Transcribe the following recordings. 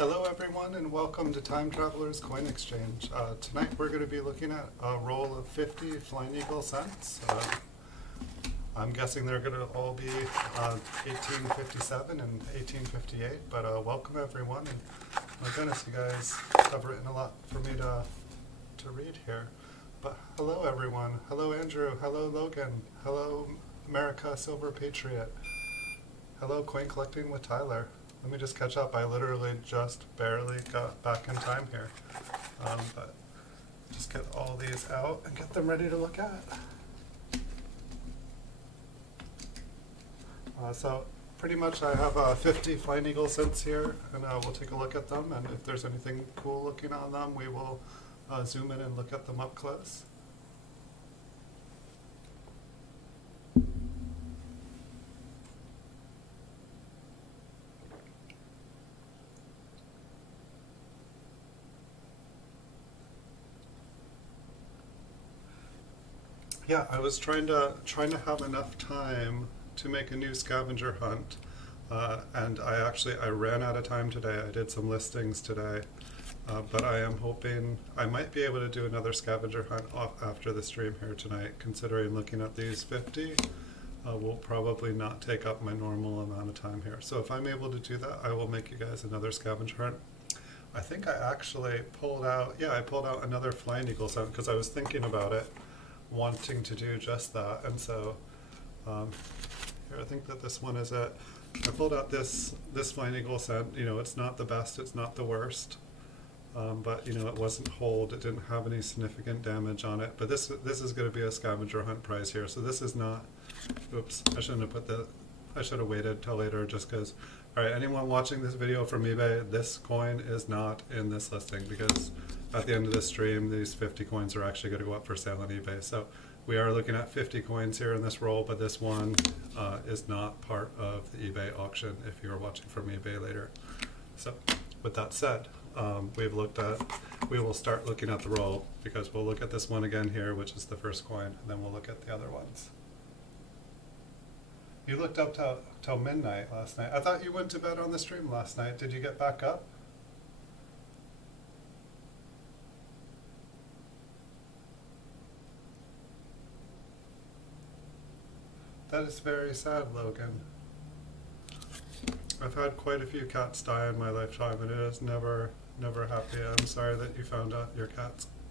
Hello everyone and welcome to Time Traveler's Coin Exchange. Tonight we're going to be looking at a roll of 50 Flying Eagle cents. I'm guessing they're going to all be 1857 and 1858, but welcome everyone. And my goodness, you guys have written a lot for me to read here. But hello everyone. Hello Andrew. Hello Logan. Hello America Silver Patriot. Hello Coin Collecting with Tyler. Let me just catch up. I literally just barely got back in time here. But just get all these out and get them ready to look at. So pretty much I have 50 Flying Eagle cents here, and we'll take a look at them. And if there's anything cool looking on them, we will zoom in and look at them up close. Yeah, I was trying to have enough time to make a new scavenger hunt, and I ran out of time today. I did some listings today, but I am hoping I might be able to do another scavenger hunt after the stream here tonight. Considering looking at these 50, will probably not take up my normal amount of time here. So if I'm able to do that, I will make you guys another scavenger hunt. I think I actually pulled out. Yeah, I pulled out another Flying Eagle cent because I was thinking about it, wanting to do just that. And so here, I think that this one is it. I pulled out this Flying Eagle cent. You know, it's not the best, it's not the worst, but you know, it wasn't hold, it didn't have any significant damage on it. But this is going to be a scavenger hunt prize here, so this is not, oops, I shouldn't have put I should have waited till later, just because. Alright, anyone watching this video from eBay, this coin is not in this listing, because at the end of this stream, these 50 coins are actually going to go up for sale on eBay. So we are looking at 50 coins here in this roll, but this one is not part of the eBay auction if you are watching from eBay later. So with that said, we will start looking at the roll, because we'll look at this one again here, which is the first coin, and then we'll look at the other ones. You looked up till midnight last night. I thought you went to bed on the stream last night. Did you get back up? That is very sad, Logan. I've had quite a few cats die in my lifetime, and it is never happy. I'm sorry that you found out your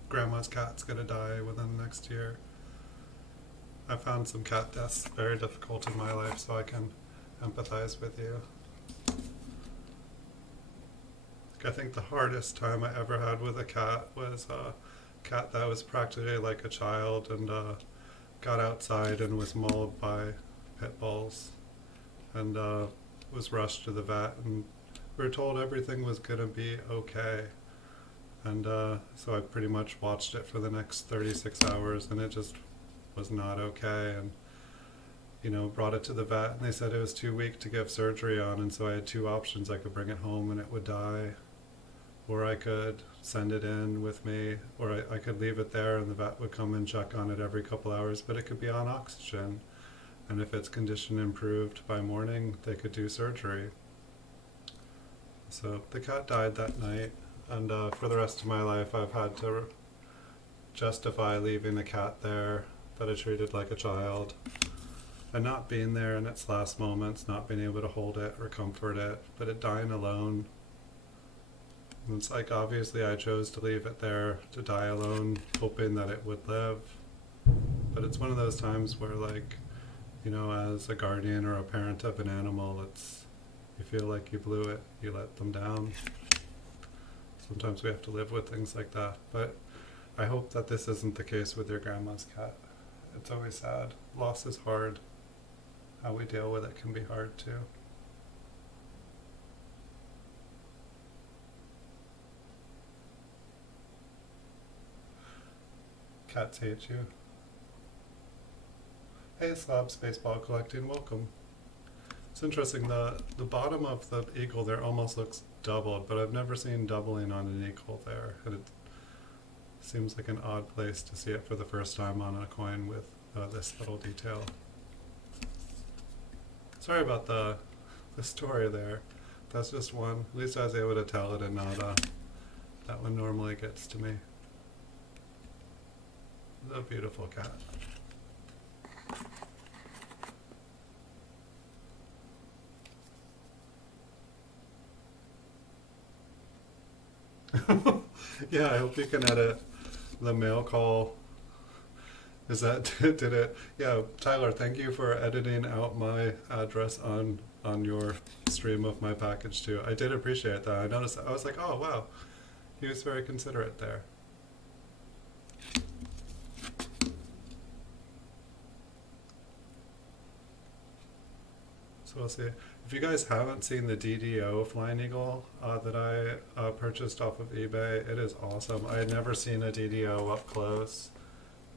grandma's cat's gonna die within the next year. I found some cat deaths very difficult in my life, so I can empathize with you. I think the hardest time I ever had with a cat was a cat that was practically like a child, and got outside and was mauled by pit bulls, and was rushed to the vet, and we were told everything was gonna be okay. And so I pretty much watched it for the next 36 hours, and it just was not okay. And you know, brought it to the vet, and they said it was too weak to give surgery on. And so I had two options: I could bring it home and it would die, or I could send it in with me, or I could leave it there and the vet would come and check on it every couple hours, but it could be on oxygen, and if its condition improved by morning, they could do surgery. So the cat died that night, and for the rest of my life I've had to justify leaving the cat there that I treated like a child, and not being there in its last moments, not being able to hold it or comfort it, but it dying alone. And it's like, obviously I chose to leave it there to die alone, hoping that it would live. But it's one of those times where, like, you know, as a guardian or a parent of an animal, you feel like you blew it, you let them down. Sometimes we have to live with things like that. But I hope that this isn't the case with your grandma's cat. It's always sad. Loss is hard. How we deal with it can be hard too. Cats hate you. Hey Slab Baseball Collecting, welcome. It's interesting, the bottom of the eagle there almost looks doubled, but I've never seen doubling on an eagle there. And it seems like an odd place to see it for the first time on a coin with this little detail. Sorry about the story there. That's just one. At least I was able to tell it and not, that one normally gets to me. A beautiful cat. Yeah, I hope you can edit the mail call. Is that, did it? Yeah, Tyler, thank you for editing out my address on your stream of my package too. I did appreciate that. I noticed that. I was like, oh wow, he was very considerate there. So we'll see. If you guys haven't seen the DDO Flying Eagle that I purchased off of eBay, it is awesome. I had never seen a DDO up close,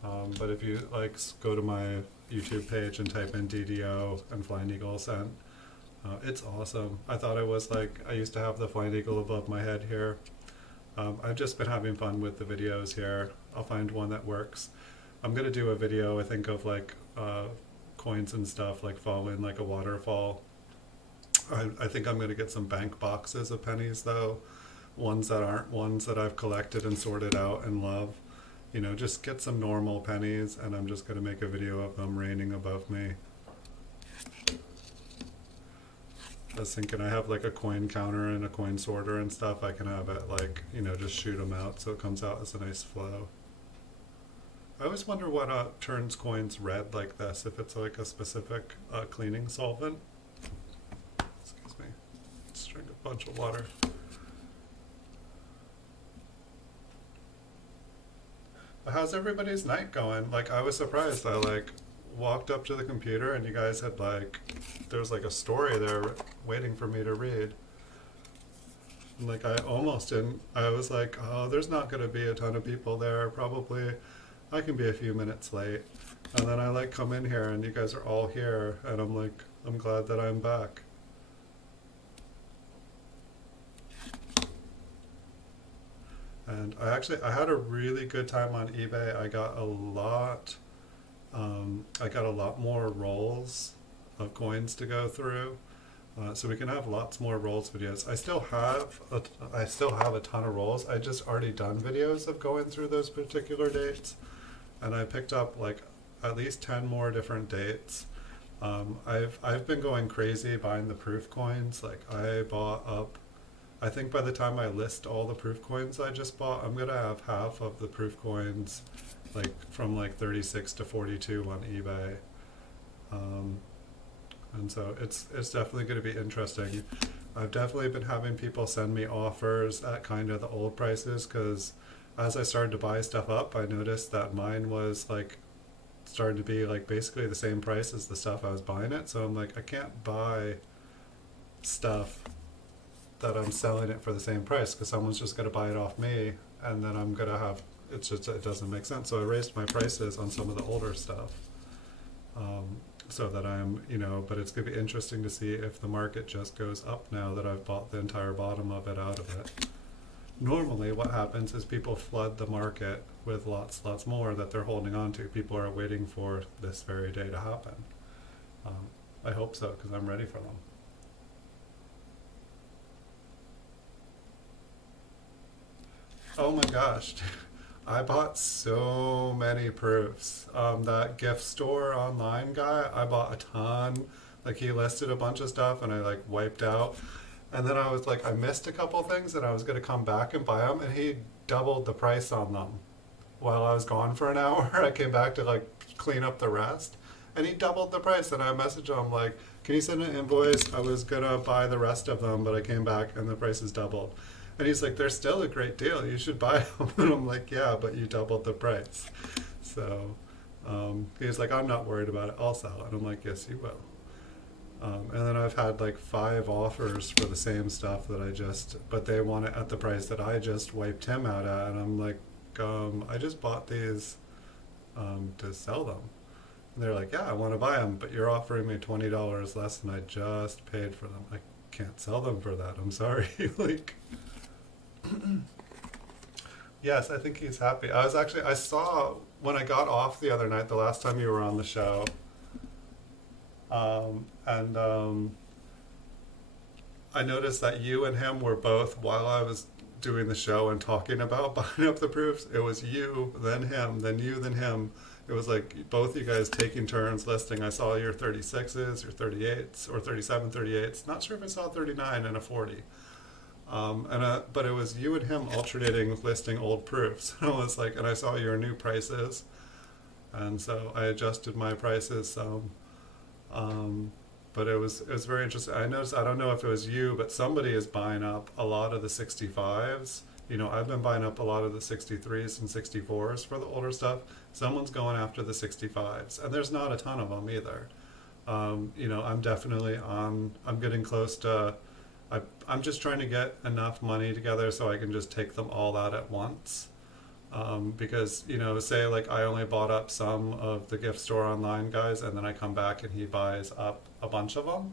but if you like go to my YouTube page and type in DDO and Flying Eagle scent, it's awesome. I thought it was like, I used to have the Flying Eagle above my head here. I've just been having fun with the videos here. I'll find one that works. I'm gonna do a video, I think, of like coins and stuff, like following like a waterfall. I think I'm gonna get some bank boxes of pennies though, ones that aren't ones that I've collected and sorted out and love. You know, just get some normal pennies, and I'm just gonna make a video of them raining above me. I was thinking I have like a coin counter and a coin sorter and stuff. I can have it like, you know, just shoot them out so it comes out as a nice flow. I always wonder what turns coins red like this, if it's like a specific cleaning solvent. Excuse me. Let's drink a bunch of water. But how's everybody's night going? Like, I was surprised. I like walked up to the computer and you guys had like, there was like a story there waiting for me to read. And like, I almost didn't. I was like, oh, there's not going to be a ton of people there. Probably I can be a few minutes late. And then I like come in here and you guys are all here, and I'm like, I'm glad that I'm back. And I had a really good time on eBay. I got a lot more rolls of coins to go through. So we can have lots more rolls videos. I still have a ton of rolls. I just already done videos of going through those particular dates, and I picked up like at least 10 more different dates. I've been going crazy buying the proof coins. Like, I bought up, I think by the time I list all the proof coins I just bought, I'm gonna have half of the proof coins, like from like 36 to 42 on eBay. And so it's definitely going to be interesting. I've definitely been having people send me offers at kind of the old prices, because as I started to buy stuff up, I noticed that mine was like starting to be like basically the same price as the stuff I was buying it. So I'm like, I can't buy stuff that I'm selling it for the same price, because someone's just going to buy it off me, and then I'm going to have, it's just, it doesn't make sense. So I raised my prices on some of the older stuff. So that I'm, you know, but it's going to be interesting to see if the market just goes up now that I've bought the entire bottom of it out of it. Normally what happens is people flood the market with lots more that they're holding on to. People are waiting for this very day to happen. I hope so, because I'm ready for them. Oh my gosh. I bought so many proofs. That gift store online guy, I bought a ton. Like, he listed a bunch of stuff and I like wiped out. And then I was like, I missed a couple things and I was gonna come back and buy them, and he doubled the price on them. While I was gone for an hour, I came back to like clean up the rest, and he doubled the price. And I messaged him like, can you send an invoice? I was gonna buy the rest of them, but I came back and the price is doubled. And he's like, they're still a great deal. You should buy them. And I'm like, yeah, but you doubled the price. So he was like, I'm not worried about it. I'll sell it. And I'm like, yes, you will. And then I've had like 5 offers for the same stuff that I just, but they want it at the price that I just wiped him out at. And I'm like, I just bought these to sell them. And they're like, yeah, I want to buy them, but you're offering me $20 less than I just paid for them. I can't sell them for that. I'm sorry. Like, yes, I think he's happy. I saw when I got off the other night, the last time you were on the show, I noticed that you and him were both, while I was doing the show and talking about buying up the proofs, it was you, then him, then you, then him. It was like both you guys taking turns listing. I saw your 36s, your 38s, or 37, 38s. Not sure if I saw 39 and a 40. But it was you and him alternating listing old proofs. I was like, and I saw your new prices, and so I adjusted my prices some. But it was very interesting. I noticed, I don't know if it was you, but somebody is buying up a lot of the 65s. I've been buying up a lot of the 63s and 64s for the older stuff. Someone's going after the 65s, and there's not a ton of them either. I'm definitely I'm getting close to, I'm just trying to get enough money together so I can just take them all out at once. Because, say like I only bought up some of the gift store online guys, and then I come back and he buys up a bunch of them.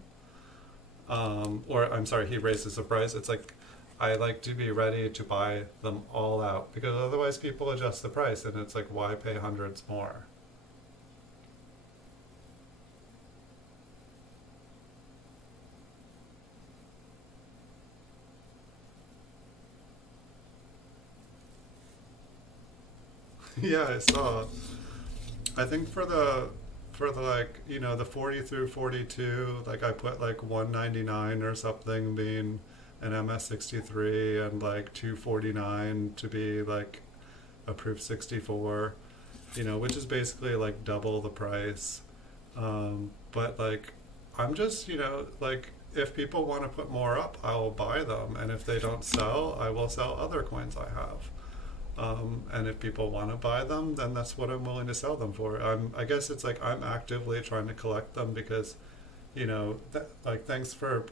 Or I'm sorry, he raises the price. It's like, I like to be ready to buy them all out, because otherwise people adjust the price, and it's like, why pay hundreds more? Yeah, I saw. I think for the like, the 40 through 42, like I put like 199 or something being an MS63, and like 249 to be like a proof 64, which is basically like double the price. But like, I'm just, like, if people want to put more up, I will buy them, and if they don't sell, I will sell other coins I have. And if people want to buy them, then that's what I'm willing to sell them for. I guess it's like I'm actively trying to collect them because, like, thanks for,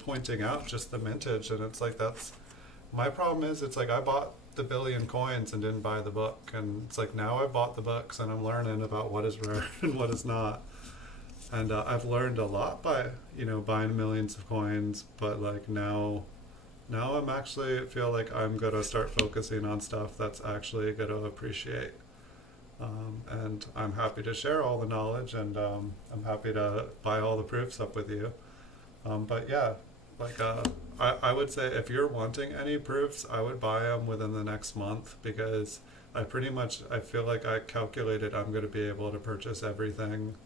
pointing out just the mintage. And it's like, that's my problem is, it's like I bought the billion coins and didn't buy the book. And it's like, now I bought the books and I'm learning about what is rare and what is not. And I've learned a lot by, buying millions of coins, but like now I'm actually feel like I'm gonna start focusing on stuff that's actually gonna appreciate. And I'm happy to share all the knowledge, and I'm happy to buy all the proofs up with you. But yeah, like I would say if you're wanting any proofs, I would buy them within the next month, because I feel like I calculated I'm gonna be able to purchase everything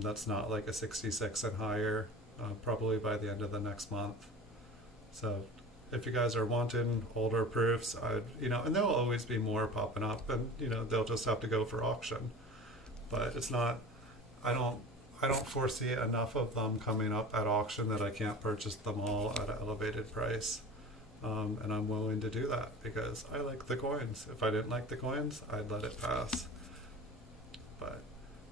that's not like a 66 and higher, probably by the end of the next month. So if you guys are wanting older proofs, and there'll always be more popping up, and they'll just have to go for auction. But it's not, I don't foresee enough of them coming up at auction that I can't purchase them all at an elevated price. And I'm willing to do that because I like the coins. If I didn't like the coins, I'd let it pass. But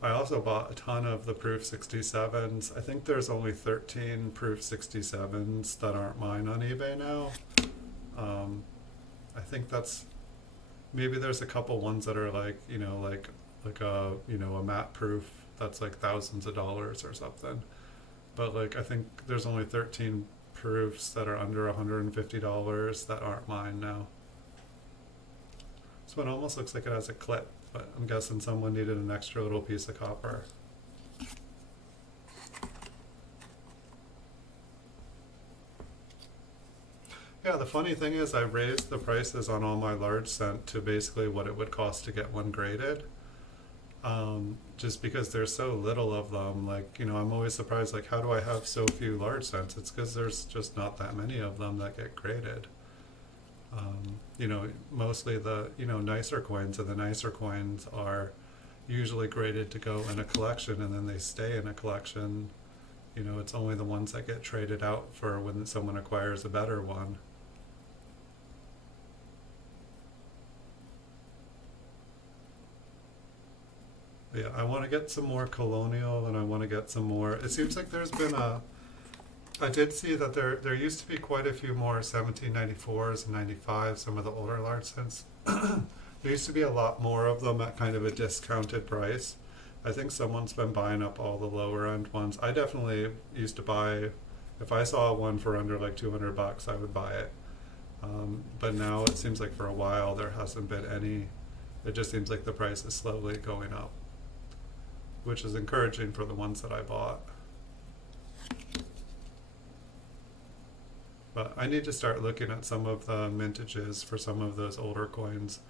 I also bought a ton of the Proof 67s. I think there's only 13 Proof 67s that aren't mine on eBay now. I think maybe there's a couple ones that are like, like a matte proof that's like thousands of dollars or something. But like, I think there's only 13 proofs that are under $150 that aren't mine now. So it almost looks like it has a clip, but I'm guessing someone needed an extra little piece of copper. Yeah, the funny thing is I raised the prices on all my large cent to basically what it would cost to get one graded. Just because there's so little of them, like, I'm always surprised, like, how do I have so few large cents? It's because there's just not that many of them that get graded. Mostly the, nicer coins, and the nicer coins are usually graded to go in a collection, and then they stay in a collection. It's only the ones that get traded out for when someone acquires a better one. But yeah, I want to get some more colonial, and I want to get some more. It seems like there's been I did see that there used to be quite a few more 1794s and 95s, some of the older large cents. There used to be a lot more of them at kind of a discounted price. I think someone's been buying up all the lower end ones. I definitely used to buy, if I saw one for under like $200, I would buy it. But now it seems like for a while there hasn't been any. It just seems like the price is slowly going up, which is encouraging for the ones that I bought. But I need to start looking at some of the mintages for some of those older coins.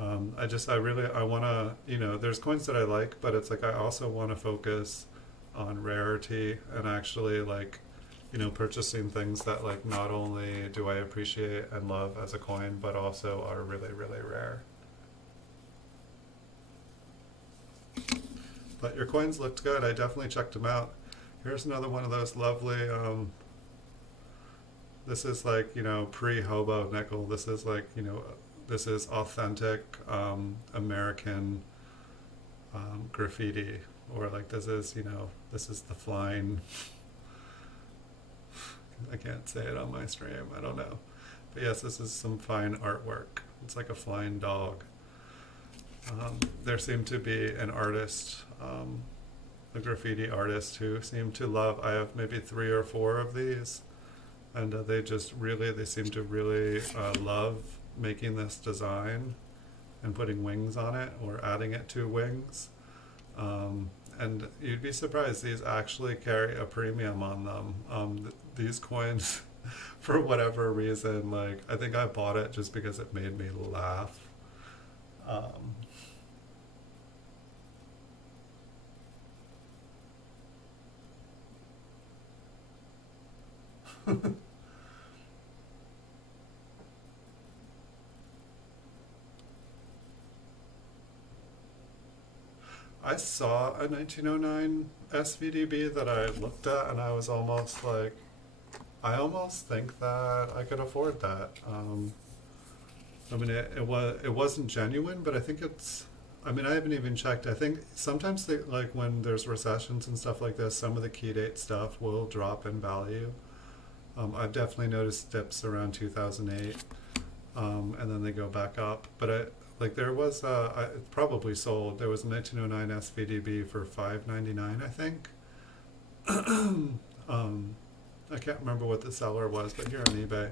I want to, there's coins that I like, but it's like I also want to focus on rarity and actually like, purchasing things that like not only do I appreciate and love as a coin, but also are really, really rare. But your coins looked good. I definitely checked them out. Here's another one of those lovely, this is like, pre-hobo nickel. This is like, this is authentic American graffiti. Or like this is, this is the flying, I can't say it on my stream, I don't know. But yes, this is some fine artwork. It's like a flying dog. There seemed to be an artist, a graffiti artist who seemed to love, I have maybe 3 or 4 of these, and they seem to really love making this design and putting wings on it or adding it to wings. And you'd be surprised, these actually carry a premium on them. These coins, for whatever reason, like, I think I bought it just because it made me laugh. I saw a 1909 SVDB that I looked at, and I was almost like, I almost think that I could afford that. I mean, it wasn't genuine, but I think it's. I mean, I haven't even checked. I think sometimes like when there's recessions and stuff like this, some of the key date stuff will drop in value. I've definitely noticed dips around 2008, and then they go back up. But like there was, it probably sold. There was a 1909 SVDB for $5.99, I think. I can't remember what the seller was, but here on eBay.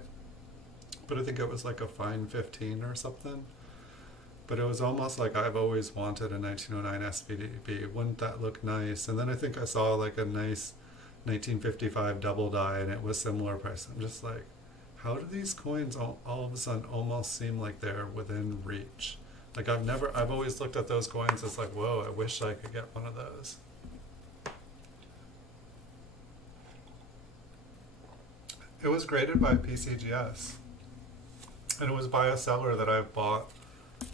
But I think it was like a fine 15 or something. But it was almost like I've always wanted a 1909 SVDB. Wouldn't that look nice? And then I think I saw like a nice 1955 double die, and it was similar price. I'm just like, how do these coins all of a sudden almost seem like they're within reach? Like I've always looked at those coins as like, whoa, I wish I could get one of those. It was graded by PCGS, and it was by a seller that I've bought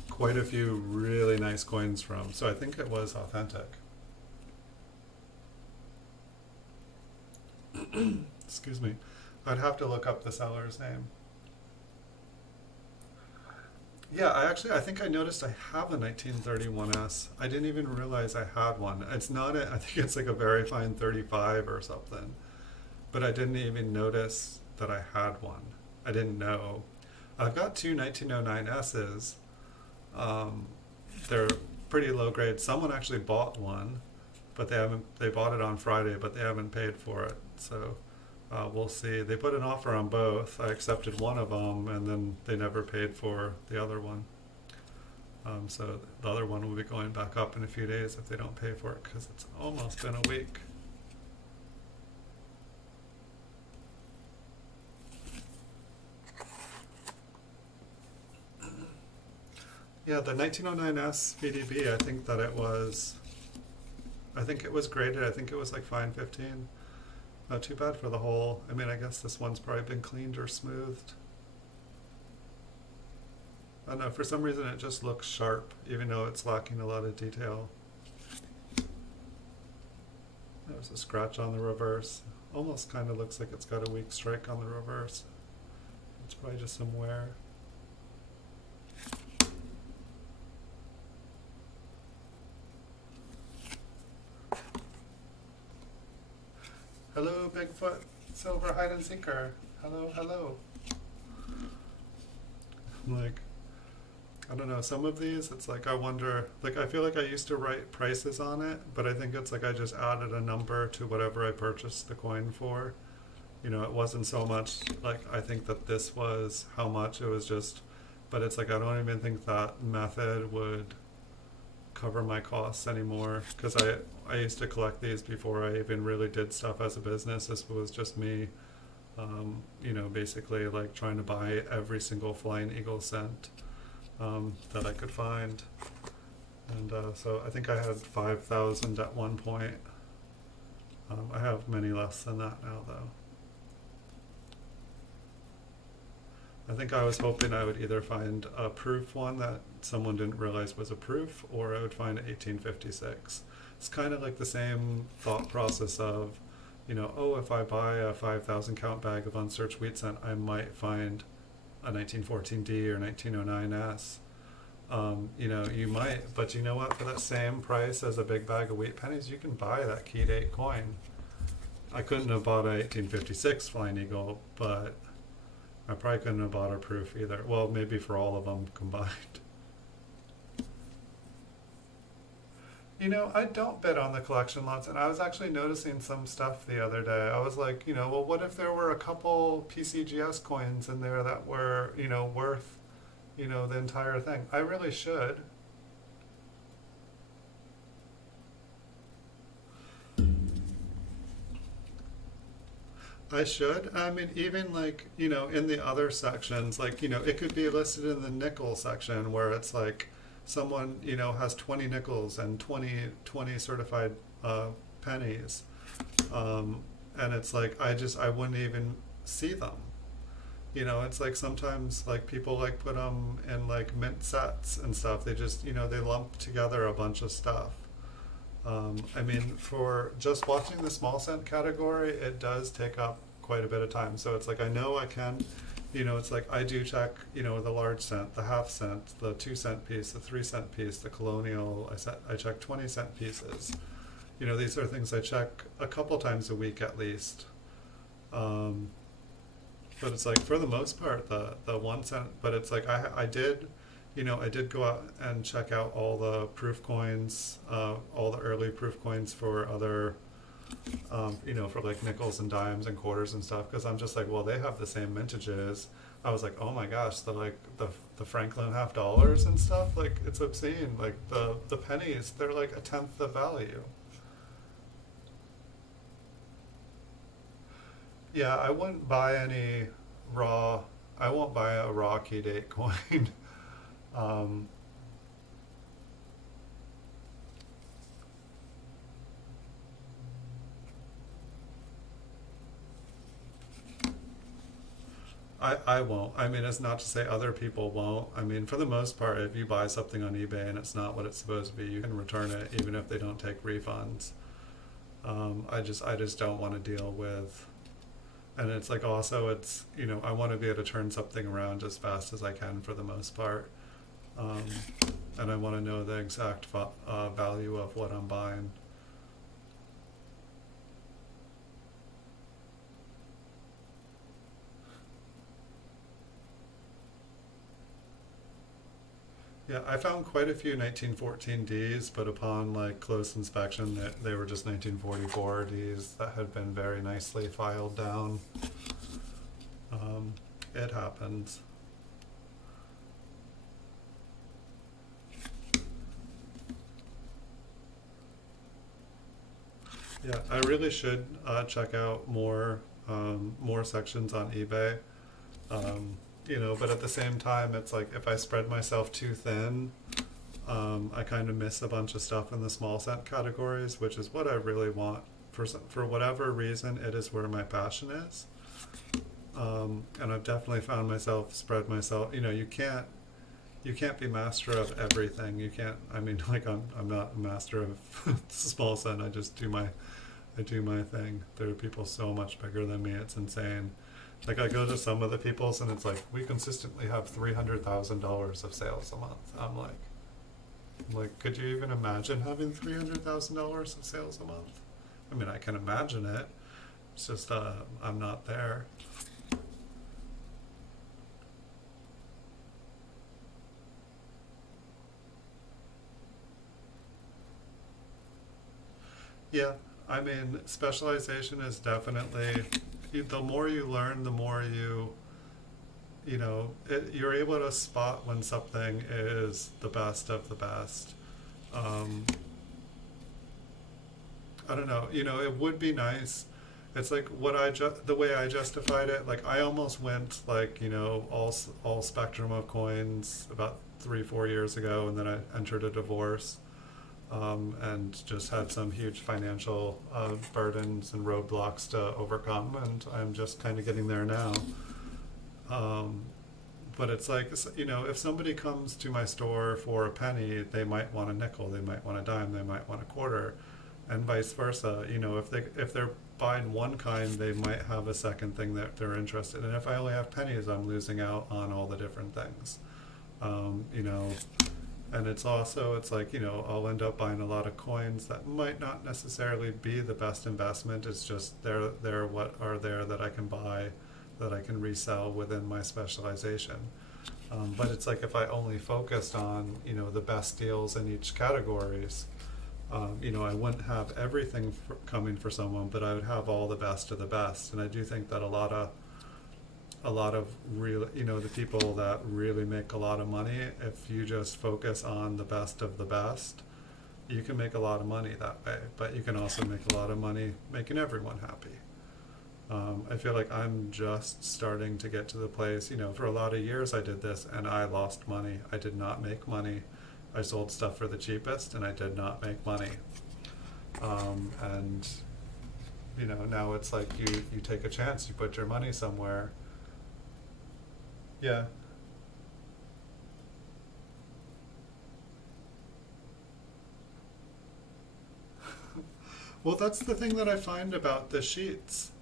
quite a few really nice coins from, so I think it was authentic. Excuse me. I'd have to look up the seller's name. Yeah, I think I noticed I have a 1931S. I didn't even realize I had one. It's not I think it's like a very fine 35 or something. But I didn't even notice that I had one. I didn't know. I've got 2 1909S's. They're pretty low grade. Someone actually bought one, but they bought it on Friday, but they haven't paid for it. So we'll see. They put an offer on both. I accepted one of them, and then they never paid for the other one. So the other one will be going back up in a few days if they don't pay for it, because it's almost been a week. Yeah, the 1909S VDB, I think it was graded. I think it was like fine 15. Not too bad for the hole. I mean, I guess this one's probably been cleaned or smoothed. I don't know, for some reason it just looks sharp, even though it's lacking a lot of detail. There's a scratch on the reverse. Almost kind of looks like it's got a weak strike on the reverse. It's probably just some wear. Hello, Bigfoot Silver Hide and Seeker. Hello, hello. Like, I don't know, some of these, it's like I wonder, like I feel like I used to write prices on it, but I think it's like I just added a number to whatever I purchased the coin for. You know, it wasn't so much like I think that this was how much, it was just, but it's like I don't even think that method would cover my costs anymore, because I used to collect these before I even really did stuff as a business. This was just me Basically like trying to buy every single Flying Eagle cent that I could find. And so I think I had 5,000 at one point. I have many less than that now, though. I think I was hoping I would either find a proof one that someone didn't realize was a proof, or I would find an 1856. It's kind of like the same thought process of, oh, if I buy a 5,000 count bag of unsearched wheat cent, I might find a 1914D or 1909S. You might, but you know what? For that same price as a big bag of wheat pennies, you can buy that key date coin. I couldn't have bought a 1856 Flying Eagle, but I probably couldn't have bought a proof either. Well, maybe for all of them combined. I don't bid on the collection lots, and I was actually noticing some stuff the other day. I was like, well, what if there were a couple PCGS coins in there that were, worth, the entire thing? I really should. I should. I mean, even like, in the other sections, like, it could be listed in the nickel section where it's like someone, has 20 nickels and 20 certified pennies. And it's like, I wouldn't even see them. It's like sometimes like people like put them in like mint sets and stuff. They just, they lump together a bunch of stuff. I mean, for just watching the small cent category, it does take up quite a bit of time. So it's like, I know I can, it's like I do check, the large cent, the half cent, the 2 cent piece, the 3 cent piece, the colonial, I check 20 cent pieces. These are things I check a couple times a week at least. But it's like, for the most part, the 1 cent, but it's like, I did go out and check out all the proof coins, all the early proof coins for other, for like nickels and dimes and quarters and stuff, because I'm just like, well, they have the same mintages. I was like, oh my gosh, the Franklin $50 and stuff, like, it's obscene. Like the pennies, they're like a tenth the value. Yeah, I wouldn't buy any raw. I won't buy a raw key date coin. um, I won't. I mean, it's not to say other people won't. I mean, for the most part, if you buy something on eBay and it's not what it's supposed to be, you can return it even if they don't take refunds. I just don't want to deal with. And it's like, also it's, I want to be able to turn something around as fast as I can for the most part. Um, and I want to know the exact value of what I'm buying. Yeah, I found quite a few 1914 Ds, but upon like close inspection, they were just 1944 Ds that had been very nicely filed down. Um, it happens. Yeah, I really should check out more sections on eBay. Um, but at the same time, it's like if I spread myself too thin, I kind of miss a bunch of stuff in the small cent categories, which is what I really want. For whatever reason, it is where my passion is. And I've definitely found myself spread myself. You can't be master of everything. You can't. I mean, like I'm not a master of small cent. I do my thing. There are people so much bigger than me. It's insane. Like I go to some of the people's and it's like we consistently have $300,000 of sales a month. I'm like, could you even imagine having $300,000 of sales a month? I mean, I can imagine it. It's just I'm not there. Yeah, I mean, specialization is definitely, the more you learn, the more you're able to spot when something is the best of the best. Um, I don't know, it would be nice, It's like the way I justified it. Like I almost went like all spectrum of coins about 3 4 years ago, and then I entered a divorce, and just had some huge financial burdens and roadblocks to overcome, and I'm just kind of getting there now. Um, but it's like, if somebody comes to my store for a penny, they might want a nickel, they might want a dime, they might want a quarter, and vice versa. If they're buying one kind, they might have a second thing that they're interested in. If I only have pennies, I'm losing out on all the different things. Um, you know, and it's like, I'll end up buying a lot of coins that might not necessarily be the best investment. It's just they're what are there that I can buy, that I can resell within my specialization. But it's like if I only focused on, the best deals in each categories, I wouldn't have everything coming for someone, but I would have all the best of the best. And I do think that a lot of real, the people that really make a lot of money, if you just focus on the best of the best, you can make a lot of money that way. But you can also make a lot of money making everyone happy. I feel like I'm just starting to get to the place, for a lot of years I did this and I lost money. I did not make money. I sold stuff for the cheapest and I did not make money. And, now it's like you take a chance, you put your money somewhere. Yeah. Well, that's the thing that I find about the sheets,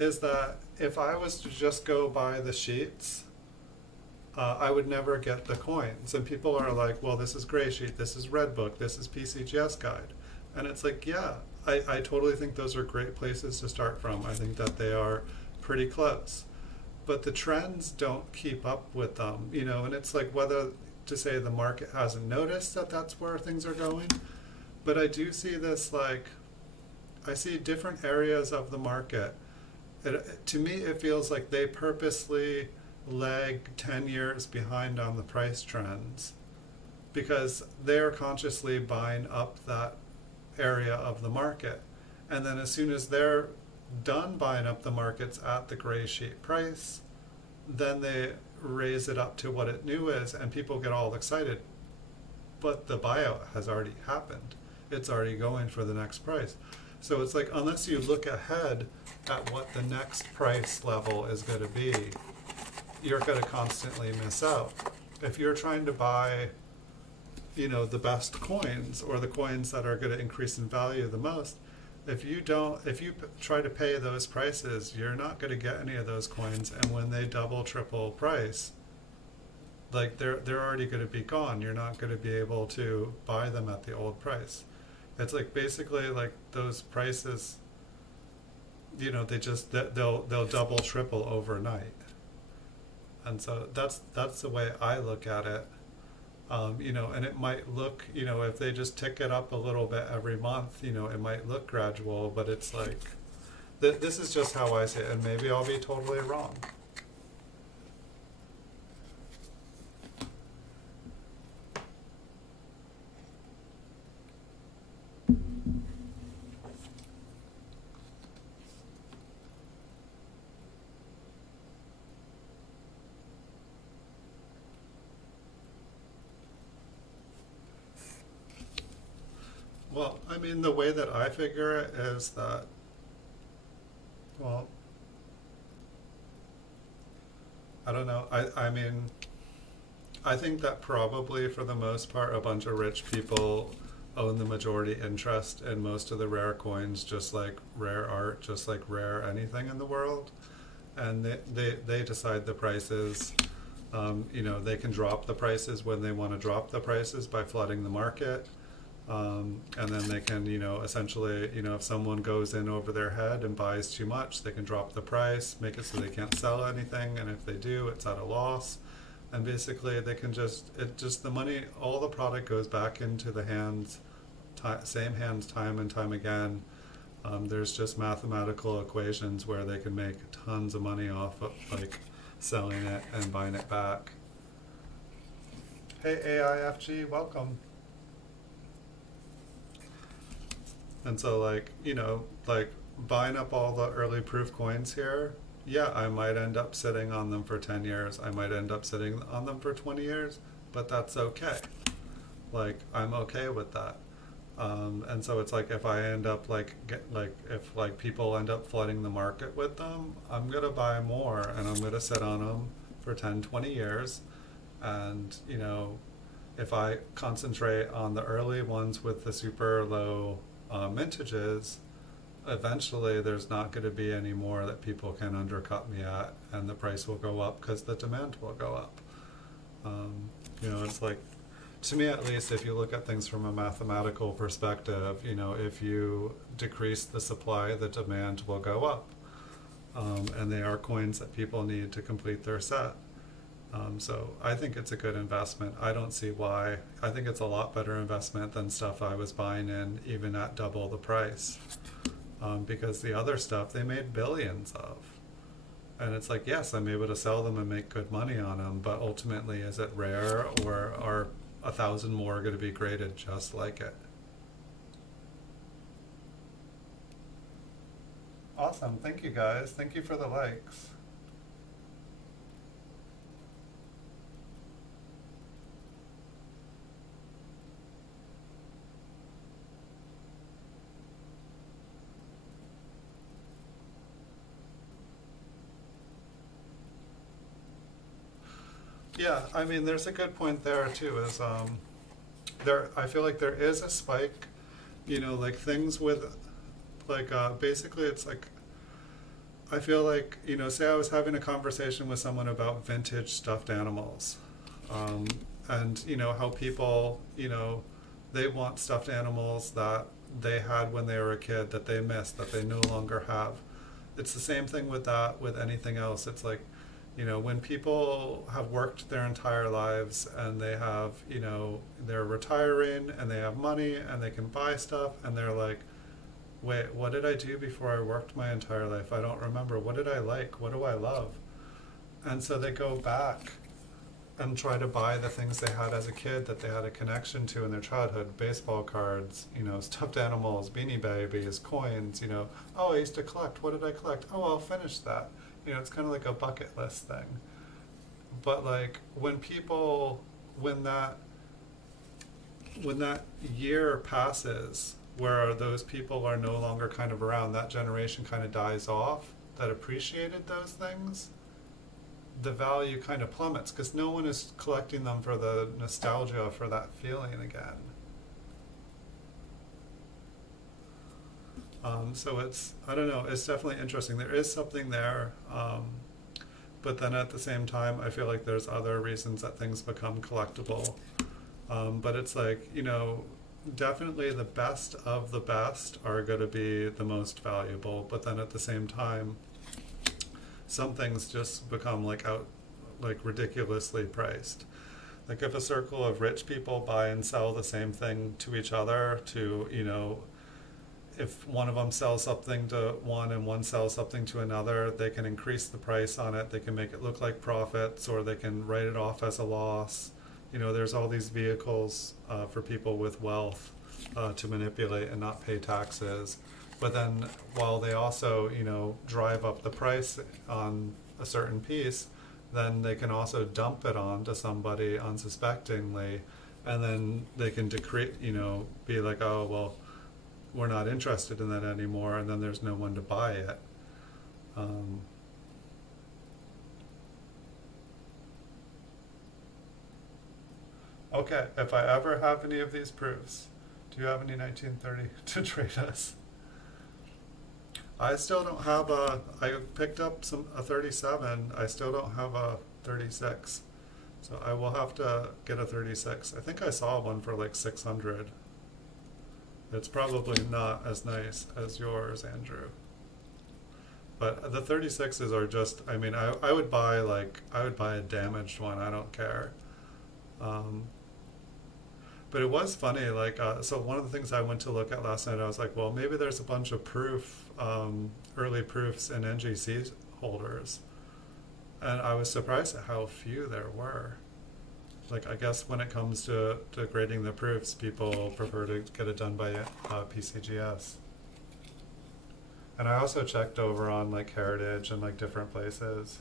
is that if I was to just go by the sheets, I would never get the coins. And people are like, well, this is Gray Sheet, this is Red Book, this is PCGS Guide. And it's like, yeah, I totally think those are great places to start from. I think that they are pretty close. But the trends don't keep up with them, and it's like whether to say the market hasn't noticed that that's where things are going. But I do see this, like, I see different areas of the market. To me, it feels like they purposely lag 10 years behind on the price trends because they're consciously buying up that area of the market. And then as soon as they're done buying up the markets at the Gray Sheet price, then they raise it up to what it new is, and people get all excited. But the buyout has already happened. It's already going for the next price. So it's like, unless you look ahead at what the next price level is going to be, you're going to constantly miss out. If you're trying to buy, the best coins or the coins that are going to increase in value the most, if you try to pay those prices, you're not going to get any of those coins. And when they double, triple price, like they're already going to be gone. You're not going to be able to buy them at the old price. It's like basically like those prices, they'll double, triple overnight. And so that's the way I look at it. And it might look, if they just tick it up a little bit every month, it might look gradual, but it's like, this is just how I see it, and maybe I'll be totally wrong. Well, I mean, the way that I figure it is that, well, I don't know. I mean, I think that probably for the most part, a bunch of rich people own the majority interest in most of the rare coins, just like rare art, just like rare anything in the world. And they decide the prices. They can drop the prices when they want to drop the prices by flooding the market. And then they can, essentially, if someone goes in over their head and buys too much, they can drop the price, make it so they can't sell anything, and if they do, it's at a loss. And basically, they can the money, all the product goes back into the hands, same hands time and time again. There's just mathematical equations where they can make tons of money off of, like, selling it and buying it back. Hey, AIFG, welcome. And so, like, buying up all the early proof coins here, yeah, I might end up sitting on them for 10 years. I might end up sitting on them for 20 years, but that's okay. Like, I'm okay with that. And so it's like if I end up if like people end up flooding the market with them, I'm gonna buy more and I'm gonna sit on them for 10, 20 years. And, you know, if I concentrate on the early ones with the super low mintages, eventually there's not going to be any more that people can undercut me at, and the price will go up because the demand will go up. You know, it's like, to me at least, if you look at things from a mathematical perspective, you know, if you decrease the supply, the demand will go up. And they are coins that people need to complete their set. So I think it's a good investment. I don't see why. I think it's a lot better investment than stuff I was buying in even at double the price. Because the other stuff they made billions of. And it's like, yes, I'm able to sell them and make good money on them, but ultimately, is it rare, or are 1,000 more going to be graded just like it? Awesome. Thank you, guys. Thank you for the likes. Yeah, I mean, there's a good point there too. Is there? I feel like there is a spike. You know, like things with, like basically, it's like, I feel like, you know, say I was having a conversation with someone about vintage stuffed animals, um, and you know how people, you know, they want stuffed animals that they had when they were a kid that they missed, that they no longer have. It's the same thing with that, with anything else. It's like, you know, when people have worked their entire lives and they have, you know, they're retiring and they have money and they can buy stuff, and they're like, wait, what did I do before I worked my entire life? I don't remember. What did I like? What do I love? And so they go back and try to buy the things they had as a kid that they had a connection to in their childhood: baseball cards, you know, stuffed animals, beanie babies, coins, you know. Oh, I used to collect. What did I collect? Oh, I'll finish that. You know, it's kind of like a bucket list thing. But like when people, when that year passes where those people are no longer kind of around, that generation kind of dies off that appreciated those things, the value kind of plummets because no one is collecting them for the nostalgia, for that feeling again. So it's, I don't know, it's definitely interesting. There is something there, but then at the same time, I feel like there's other reasons that things become collectible. But it's like, you know, definitely the best of the best are going to be the most valuable, but then at the same time, some things just become like ridiculously priced. Like if a circle of rich people buy and sell the same thing to each other, to, you know, if one of them sells something to one and one sells something to another, they can increase the price on it. They can make it look like profits, or they can write it off as a loss. You know, there's all these vehicles for people with wealth to manipulate and not pay taxes. But then while they also, you know, drive up the price on a certain piece, then they can also dump it on to somebody unsuspectingly, and then they can decree, you know, be like, oh, well, we're not interested in that anymore, and then there's no one to buy it. Okay, if I ever have any of these proofs, do you have any 1930 to trade us? I still don't have I picked up a 37, I still don't have a 36. So I will have to get a 36. I think I saw one for like 600. It's probably not as nice as yours, Andrew. But the 36s are just, I mean, I would buy a damaged one, I don't care. Um, but it was funny, like, so one of the things I went to look at last night, I was like, well, maybe there's a bunch of early proofs in NGC holders. And I was surprised at how few there were. Like, I guess when it comes to grading the proofs, people prefer to get it done by PCGS. And I also checked over on like Heritage and like different places.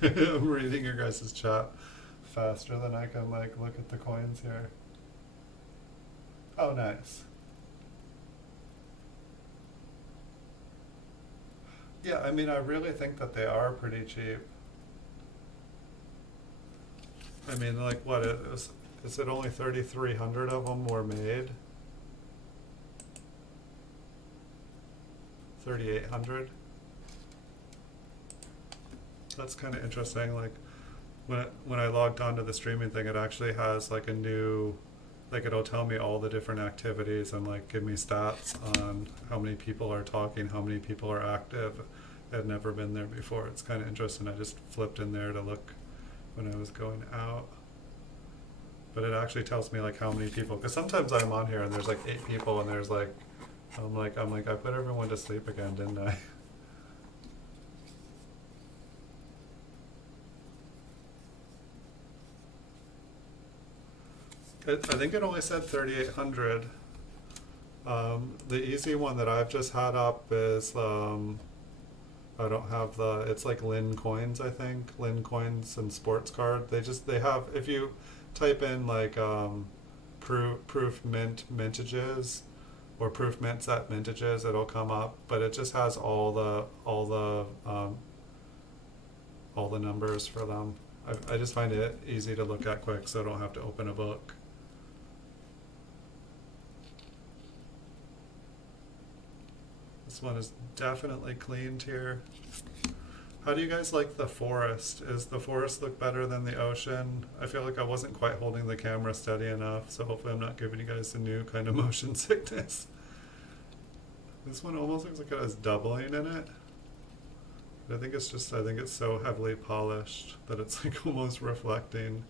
I'm reading your guys' chat faster than I can like look at the coins here. Oh, nice. Yeah, I mean, I really think that they are pretty cheap. I mean, like, what is it only 3,300 of them were made? 3,800? That's kind of interesting. Like, when I logged onto the streaming thing, it actually has like a new, like it'll tell me all the different activities and like give me stats on how many people are talking, how many people are active. I had never been there before. It's kind of interesting. I just flipped in there to look when I was going out. But it actually tells me like how many people, because sometimes I'm on here and there's like 8 people and there's like, I put everyone to sleep again, didn't I? I think it only said 3,800. The easy one that I've just had up is, I don't have it's like Lin Coins, I think. Lin Coins and Sports Card. They have, if you type in like proof mint mintages or proof mint set mintages, it'll come up, but it just has all the numbers for them. I just find it easy to look at quick so I don't have to open a book. This one is definitely cleaned here. How do you guys like the forest? Is the forest look better than the ocean? I feel like I wasn't quite holding the camera steady enough, so hopefully I'm not giving you guys a new kind of motion sickness. This one almost looks like it has doubling in it. But I think it's so heavily polished that it's like almost reflecting.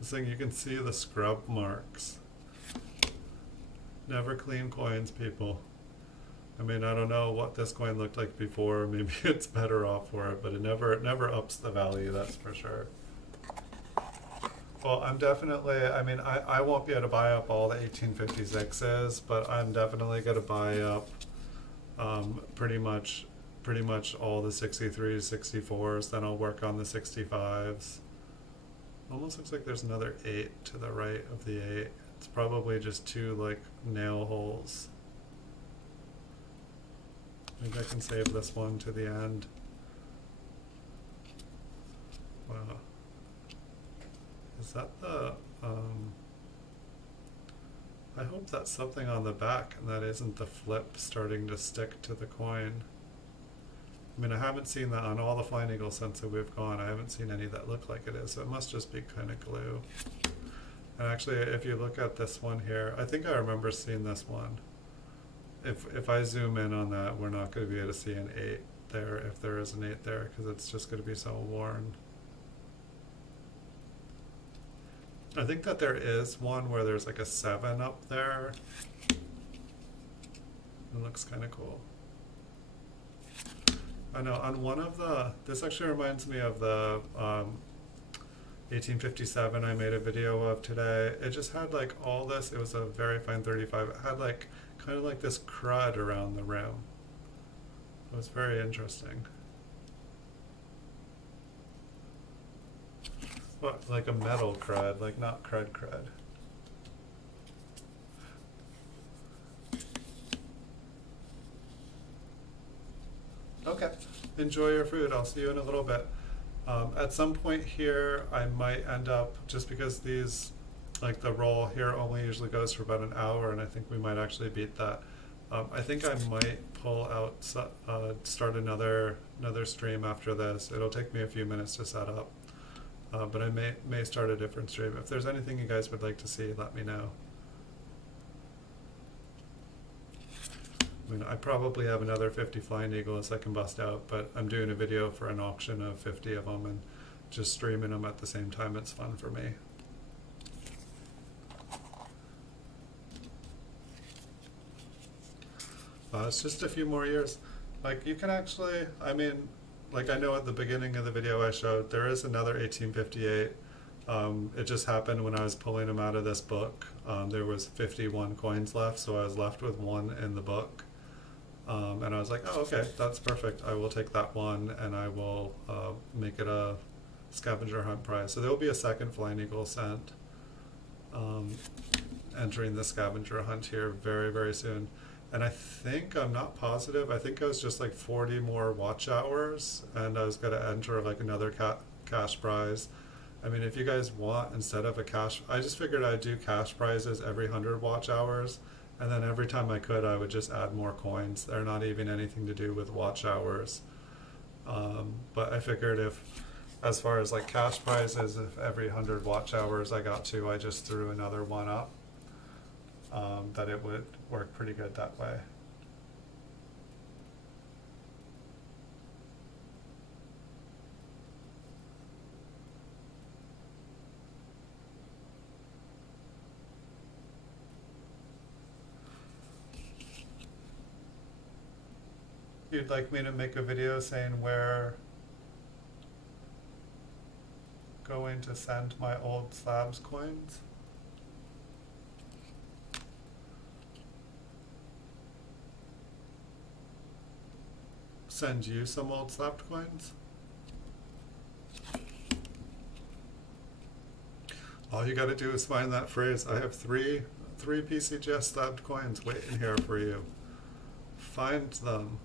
This thing, you can see the scrub marks. Never clean coins, people. I mean, I don't know what this coin looked like before. Maybe it's better off for it, but it never ups the value, that's for sure. Well, I'm definitely, I mean, I won't be able to buy up all the 1856s, but I'm definitely going to buy up pretty much all the 63s, 64s. Then I'll work on the 65s. Almost looks like there's another 8 to the right of the 8. It's probably just 2 like nail holes. Maybe I can save this one to the end. Wow. Is that the, I hope that's something on the back and that isn't the flip starting to stick to the coin. I mean, I haven't seen that on all the Flying Eagles since we've gone. I haven't seen any that look like it is, so it must just be kind of glue. And actually, if you look at this one here, I think I remember seeing this one. If I zoom in on that, we're not going to be able to see an 8 there, if there is an 8 there, because it's just going to be so worn. I think that there is one where there's like a 7 up there. It looks kind of cool. I know, on one of this actually reminds me of the 1857 I made a video of today. It just had like all this, it was a very fine 35. It had like kind of like this crud around the rim. It was very interesting. What, like a metal crud, like not crud. Okay, enjoy your food. I'll see you in a little bit. At some point here, I might end up, just because these, like the roll here only usually goes for about an hour, and I think we might actually beat that. I think I might pull out, start another stream after this. It'll take me a few minutes to set up, but I may start a different stream. If there's anything you guys would like to see, let me know. I mean, I probably have another 50 Flying Eagles I can bust out, but I'm doing a video for an auction of 50 of them and just streaming them at the same time. It's fun for me. It's just a few more years. Like you can actually, I mean, like I know at the beginning of the video I showed, there is another 1858. It just happened when I was pulling them out of this book. There was 51 coins left, so I was left with one in the book. And I was like, oh, okay, that's perfect. I will take that one and I will make it a scavenger hunt prize. So there will be a second flying eagle sent entering the scavenger hunt here very, very soon. And I think, I'm not positive, I think it was just like 40 more watch hours and I was going to enter like another cash prize. I mean, if you guys want, instead of a cash, I just figured I'd do cash prizes every 100 watch hours. And then every time I could, I would just add more coins. They're not even anything to do with watch hours. But I figured if, as far as like cash prizes, if every 100 watch hours I got to, I just threw another one up, that it would work pretty good that way. You'd like me to make a video saying where going to send my old slabs coins? Send you some old slabbed coins? All you gotta do is find that phrase. I have three PCGS slabbed coins waiting here for you. Find them.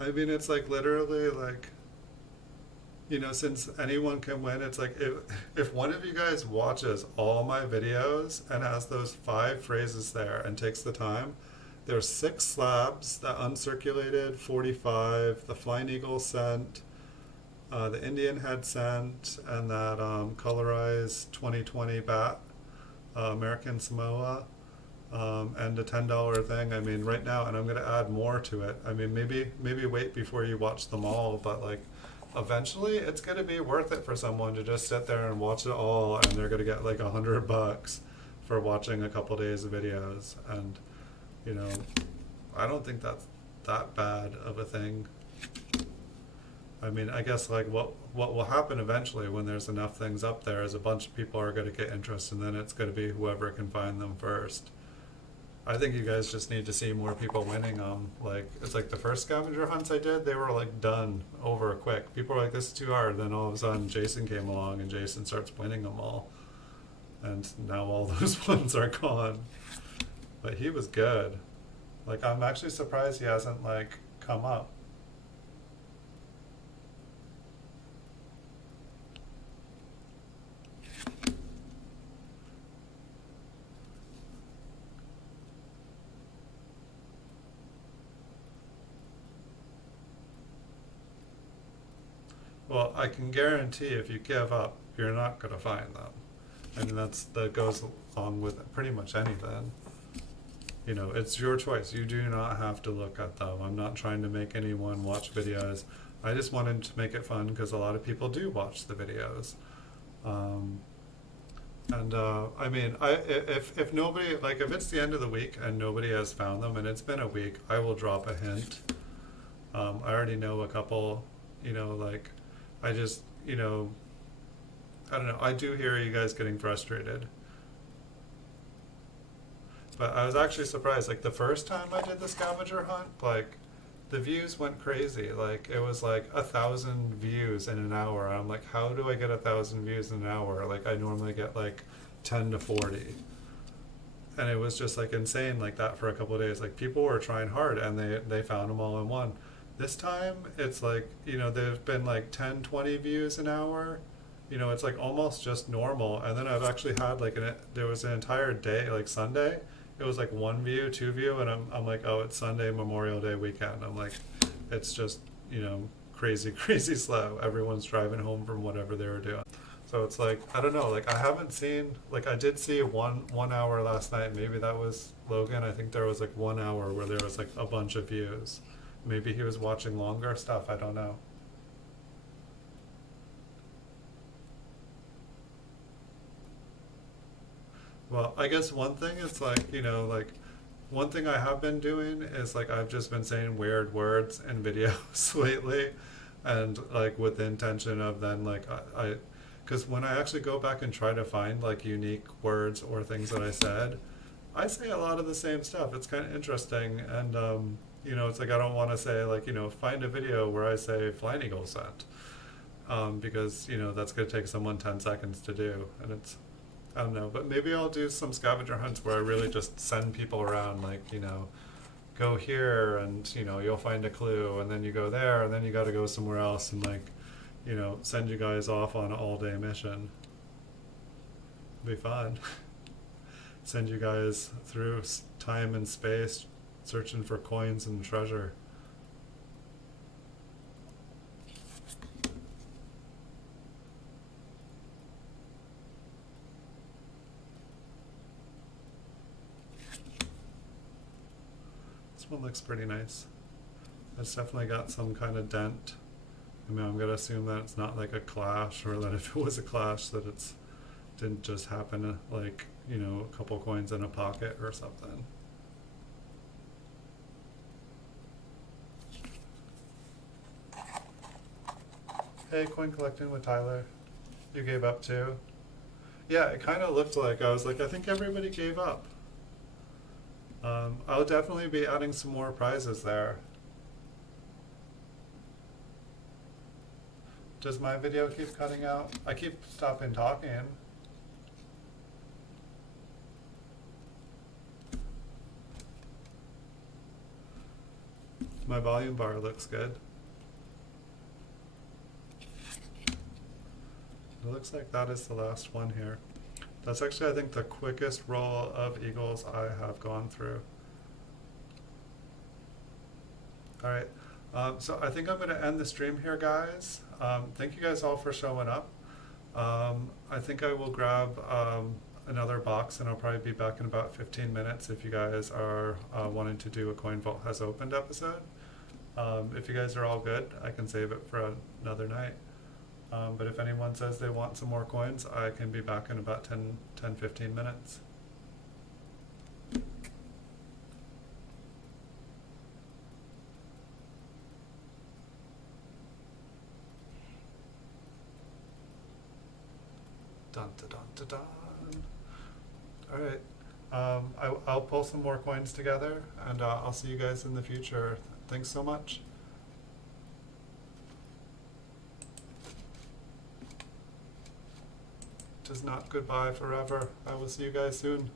I mean, it's like literally like, you know, since anyone can win, it's like if one of you guys watches all my videos and has those 5 phrases there and takes the time, there's 6 slabs, that uncirculated 45, the Flying Eagle sent, the Indian head sent, and that colorized 2020 bat, American Samoa. And a $10 thing. I mean, right now, and I'm going to add more to it. I mean, maybe wait before you watch them all, but like, eventually, it's going to be worth it for someone to just sit there and watch it all, and they're going to get like $100 for watching a couple days of videos. And you know, I don't think that's that bad of a thing. I mean, I guess like what will happen eventually when there's enough things up there is a bunch of people are going to get interested, and then it's going to be whoever can find them first. I think you guys just need to see more people winning them. Like, it's like the first scavenger hunts I did, they were like done over quick. People were like, this is too hard. Then all of a sudden Jason came along and Jason starts winning them all. And now all those ones are gone. But he was good. Like, I'm actually surprised he hasn't like come up. Well, I can guarantee if you give up, you're not going to find them. And that goes along with pretty much anything. You know, it's your choice. You do not have to look at them. I'm not trying to make anyone watch videos. I just wanted to make it fun because a lot of people do watch the videos. I mean, if nobody, like if it's the end of the week and nobody has found them and it's been a week, I will drop a hint. I already know a couple, you know, like I just, you know, I don't know. I do hear you guys getting frustrated. But I was actually surprised. Like the first time I did the scavenger hunt, like the views went crazy. Like it was like 1,000 views in an hour. I'm like, how do I get 1,000 views in an hour? Like I normally get like 10 to 40. And it was just like insane like that for a couple of days. Like people were trying hard and they found them all in one. This time it's like, you know, there's been like 10, 20 views an hour. You know, it's like almost just normal. And then I've actually had like there was an entire day, like Sunday, it was like 1 view, 2 view, and I'm like, oh, it's Sunday, Memorial Day weekend. I'm like, it's just, you know, crazy, crazy slow. Everyone's driving home from whatever they were doing. So it's like, I don't know, like I haven't seen, like I did see one hour last night. Maybe that was Logan. I think there was like 1 hour where there was like a bunch of views. Maybe he was watching longer stuff, I don't know. Well, I guess one thing is like, you know, like One thing I have been doing is like I've just been saying weird words in videos lately, and like with the intention of then like because when I actually go back and try to find like unique words or things that I say a lot of the same stuff. It's kind of interesting, and you know, it's like I don't want to say like, you know, find a video where I say flying eagle scent, because you know that's going to take someone 10 seconds to do, and it's, I don't know, but maybe I'll do some scavenger hunts where I really just send people around, like, you know, go here and, you know, you'll find a clue, and then you go there, and then you got to go somewhere else, and, like, you know, send you guys off on an all-day mission. Be fun. Send you guys through time and space searching for coins and treasure. This one looks pretty nice. It's definitely got some kind of dent. I mean, I'm gonna assume that it's not like a clash, or that if it was a clash, that it's didn't just happen like, you know, a couple coins in a pocket or something. Hey, coin collecting with Tyler. You gave up too? Yeah, it kind of looked like, I was like, I think everybody gave up. I'll definitely be adding some more prizes there. Does my video keep cutting out? I keep stopping talking. My volume bar looks good. It looks like that is the last one here. That's actually, I think, the quickest roll of eagles I have gone through. Alright, so I think I'm going to end the stream here, guys. Thank you guys all for showing up. I think I will grab another box, and I'll probably be back in about 15 minutes if you guys are wanting to do a Coin Vault Has Opened episode. If you guys are all good, I can save it for another night. But if anyone says they want some more coins, I can be back in about 10-15 minutes. Dun dun dun dun dun. Alright, I'll pull some more coins together, and I'll see you guys in the future. Thanks so much. It is not goodbye forever. I will see you guys soon.